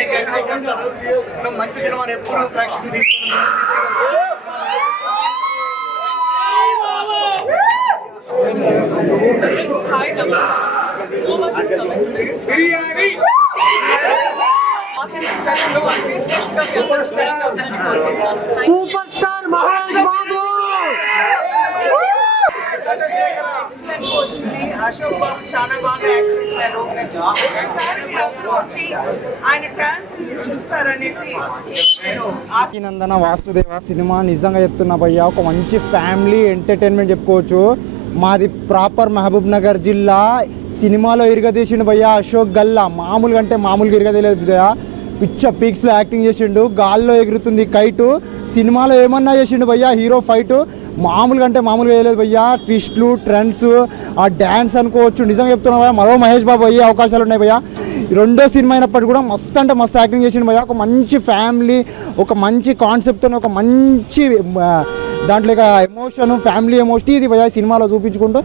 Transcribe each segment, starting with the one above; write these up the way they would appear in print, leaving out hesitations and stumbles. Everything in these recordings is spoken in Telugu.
ఇంకా ఎంకరేజ్ చేస్తారు. సో మంచి సినిమాని ఎప్పుడు ప్రేక్షకులు తీసుకెళ్ళాలి. సూపర్ స్టార్ మహేష్ బాబు వచ్చింది. అశోక్ బాబు చాలా బాగా యాక్ట్ చేశారు. ఒకసారి మీరందరూ వచ్చి ఆయన టాలెంట్ చూస్తారనేసి నేను నందన వాసుదేవ సినిమా నిజంగా చెప్తున్నా భయ్య, ఒక మంచి ఫ్యామిలీ ఎంటర్టైన్మెంట్ చెప్పుకోవచ్చు. మాది ప్రాపర్ మహబూబ్ నగర్ జిల్లా. సినిమాలో ఇరగదీసిండు భయ్య అశోక్ గల్లా, మామూలుగా అంటే మామూలుగా ఇరగదీయలేదు భయ్య. పిచ్చ పీక్స్లో యాక్టింగ్ చేసిండు, గాల్లో ఎగురుతుంది కైటు. సినిమాలో ఏమన్నా చేసిండు భయ్య, హీరో ఫైటు మామూలుగా అంటే మామూలుగా వేయలేదు భయ్య. ట్విస్ట్లు, ట్రెండ్స్, ఆ డ్యాన్స్ అనుకోవచ్చు. నిజంగా చెప్తున్నా భయ్య, మరో మహేష్ బాబు అయ్యే అవకాశాలు ఉన్నాయి భయ్య. రెండో సినిమా అయినప్పటికీ కూడా మస్తు అంటే మస్తు యాక్టింగ్ చేసిండు భయ్య. ఒక మంచి ఫ్యామిలీ, ఒక మంచి కాన్సెప్ట్తో, ఒక మంచి దాంట్లో ఎమోషన్, ఫ్యామిలీ ఎమోషన్ ఇది భయ్య సినిమాలో చూపించుకుంటూ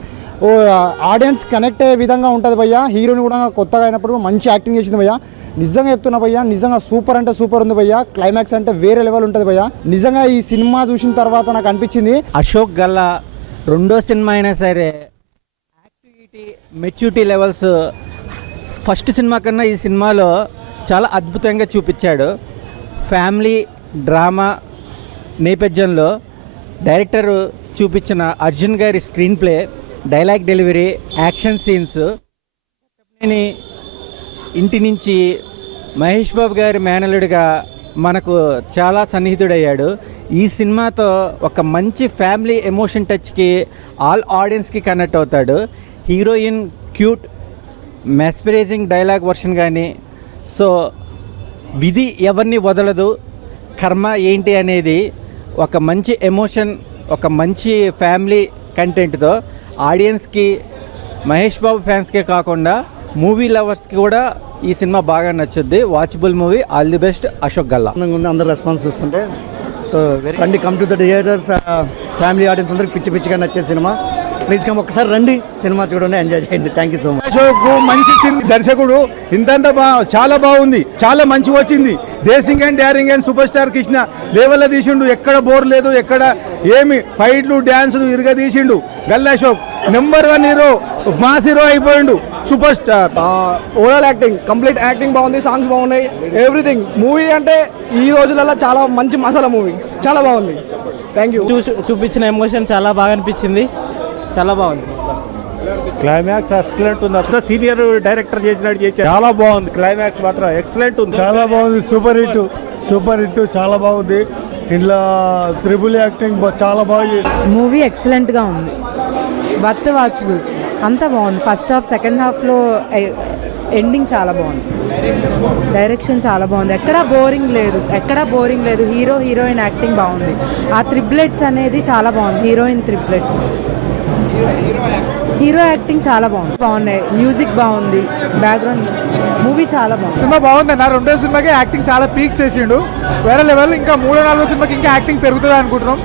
ఆడియన్స్ కనెక్ట్ అయ్యే విధంగా ఉంటుంది భయ్య. హీరోని కూడా కొత్తగా అయినప్పుడు మంచి యాక్టింగ్ చేసింది భయ్య. నిజంగా చెప్తున్నా భయ్య, నిజంగా సూపర్ అంటే సూపర్ ఉంది భయ్య. క్లైమాక్స్ అంటే వేరే లెవెల్ ఉంటుంది భయ్య. నిజంగా ఈ సినిమా చూసిన తర్వాత నాకు అనిపించింది అశోక్ గల్లా రెండో సినిమా అయినా సరే activity, maturity levels first cinema కన్నా ఈ సినిమాలో చాలా అద్భుతంగా చూపించాడు. ఫ్యామిలీ డ్రామా నేపథ్యంలో డైరెక్టర్ చూపించిన అర్జున్ గారి screen play, dialogue delivery, action scenes, ఇంటి నుంచి మహేష్ బాబు గారి మేనలుడిగా మనకు చాలా సన్నిహితుడయ్యాడు. ఈ సినిమాతో ఒక మంచి ఫ్యామిలీ ఎమోషన్ టచ్కి ఆల్ ఆడియన్స్కి కనెక్ట్ అవుతాడు. Heroine cute mesmerising dialogue version కానీ, సో విధి ఎవరిని వదలదు, కర్మ ఏంటి అనేది ఒక మంచి ఎమోషన్, ఒక మంచి ఫ్యామిలీ కంటెంట్తో ఆడియన్స్కి, మహేష్ బాబు ఫ్యాన్స్కే కాకుండా మూవీ లవర్స్కి కూడా ఈ సినిమా బాగా నచ్చుద్ది. Watchable movie. All the best Ashok Galla. అందరు రెస్పాన్స్ చూస్తుంటే సో రండి, come to the theatres. Family audience అందరికి పిచ్చి పిచ్చిగా నచ్చే సినిమా. ప్లీజ్ కమ్, ఒకసారి రండి, సినిమా చూడండి, ఎంజాయ్ చేయండి. Thank you so much. Ashok మంచి దర్శకుడు, ఇంతంత చాలా బాగుంది, చాలా మంచి వచ్చింది. Dressing and డ్యారింగ్ and super star Krishna లెవెల్లో తీసిండు. ఎక్కడ బోర్ లేదు, ఎక్కడ ఏమి ఫైట్లు డ్యాన్సులు ఇరుగా తీసిండు. Galla Ashok number 1 hero, mass hero అయిపోయిండు, super star. Overall acting, complete acting బాగుంది, సాంగ్స్ బాగున్నాయి, ఎవ్రీథింగ్. మూవీ అంటే ఈ రోజులలో చాలా మంచి మసాలా మూవీ, చాలా బాగుంది. Thank you. చూపించిన ఎమోషన్ చాలా బాగా అనిపించింది, చాలా బాగుంది. క్లైమాక్స్ ఎక్సలెంట్ ఉంది. అసలు సీనియర్ డైరెక్టర్ చేసినట్టు చేశారు, చాలా బాగుంది. క్లైమాక్స్ మాత్రం ఎక్సలెంట్ ఉంది, చాలా బాగుంది. సూపర్ హిట్, సూపర్ హిట్, చాలా బాగుంది. ఇంట్లో త్రిబుల్ యాక్టింగ్ చాలా బాగా. మూవీ ఎక్సలెంట్గా ఉంది, వర్త్ వాచబుల్, అంతా బాగుంది. ఫస్ట్ హాఫ్, సెకండ్ హాఫ్లో ఎండింగ్ చాలా బాగుంది. డైరెక్షన్ చాలా బాగుంది, ఎక్కడా బోరింగ్ లేదు. హీరోయిన్ యాక్టింగ్ బాగుంది. ఆ త్రిబ్లెట్స్ అనేది చాలా బాగుంది. హీరోయిన్ త్రిబ్లెట్, హీరో యాక్టింగ్ చాలా బాగున్నాయి. మ్యూజిక్ బాగుంది, బ్యాక్గ్రౌండ్. మూవీ చాలా బాగుంది. సినిమా బాగుంది అన్న. రెండో సినిమాకి యాక్టింగ్ చాలా పీక్స్ చేసిండు, వేరే లెవెల్. ఇంకా 3-4 సినిమాకి ఇంకా యాక్టింగ్ పెరుగుతుంది అనుకుంటున్నాం.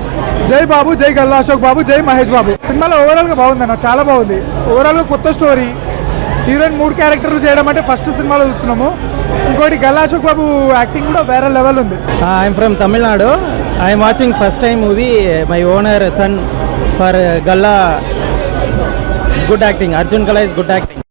జై బాబు, జై గల్లా అశోక్ బాబు, జై మహేష్ బాబు. సినిమాలో ఓవరాల్గా బాగుంది అన్న, చాలా బాగుంది. ఓవరాల్గా కొత్త స్టోరీ, హీరోయిన్ 3 క్యారెక్టర్లు చేయడం అంటే ఫస్ట్ సినిమాలో చూస్తున్నాము. ఇంకోటి గల్లా అశోక్ బాబు యాక్టింగ్ కూడా వేరే లెవెల్ ఉంది. I'm from Tamil Nadu. I'm watching first time movie. My owner son for Galla. Good acting. Arjun Kala is good acting.